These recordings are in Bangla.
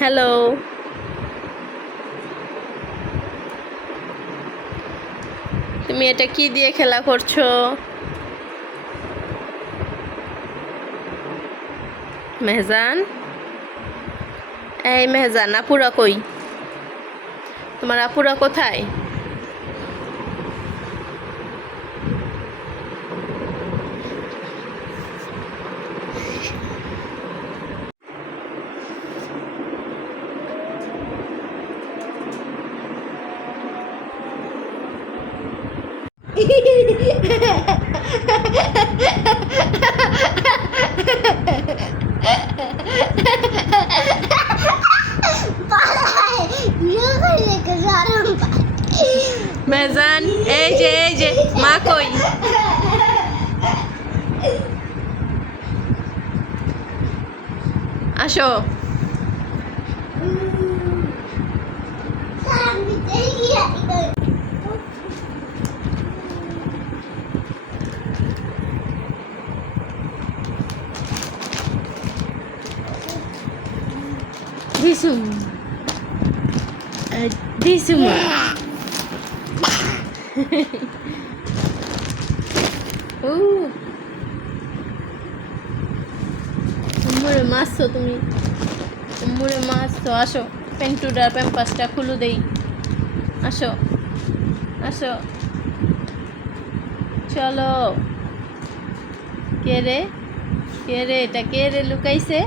হ্যালো, তুমি এটা কি দিয়ে খেলা করছো? মেহজান, এই মেহজান, আপুরা কই? তোমার আপুরা কোথায়? মেহজান, এই যে মা কই? আসো। দিসুমা উম্মুরে মারছো তুমি, উম্মুরে মারছো। আসো, পেন্টুডার প্যাম্পাসটা খুলু দেই। আসো আসো, চলো। কে রে এটা কে রে লুকাইছে?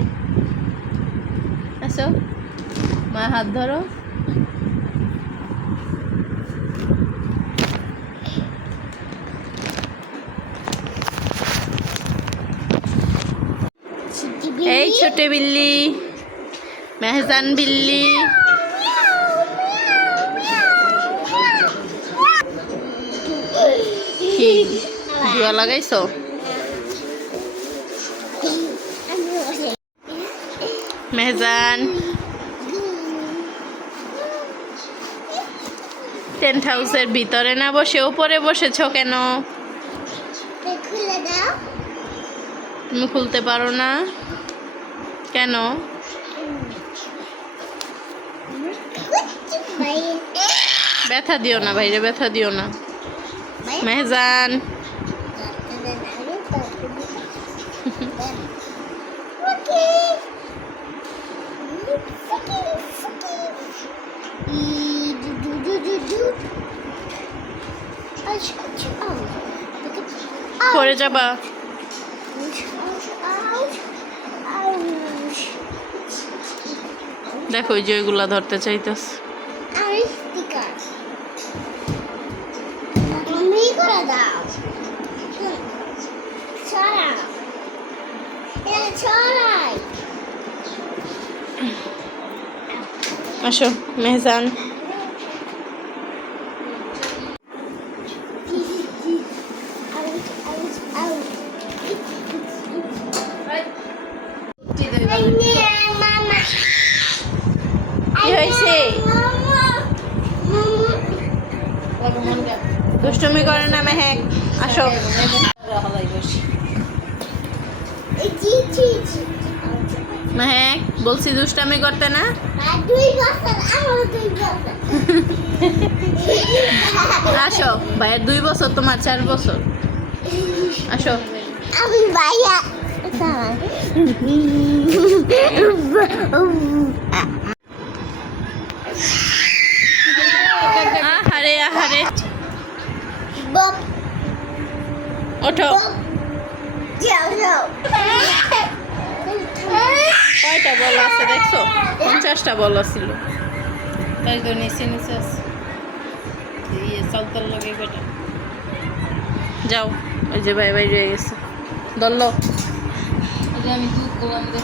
আসো, মা হাত ধরো। এই ছোট বিল্লি, মেহজান বিল্লি। কি জুয়া লাগাইছো? মেহজান, টেন্ট হাউসের ভিতরে না বসে উপরে বসেছো কেন? তুমি খুলতে পারো না কেন? ব্যথা দিও না ভাইরে, ব্যথা দিও না। মেহজান, পড়ে যাবা। দেখো ওই যে ওইগুলা ধরতে চাইতেছ। আসো মেহজান, কি হয়েছে? দুষ্টুমি করে না মেহেক। আসো। মেহেক, বলছি দুষ্টামি করতে না। আসো, ভাইয়ের 2 বছর, তোমার 4 বছর। আসো। আমি ভাইয়া আহারে আহারে, ওঠো। কয়টা বল আছে দেখছো? 50টা বল ছিল। তাই তো নিচে নিচে আছে। চলতার লগে কয়টা। যাও, ওই যে ভাই বাইরে গেছে। ধরলো, আমি দুধ গোলাম দে।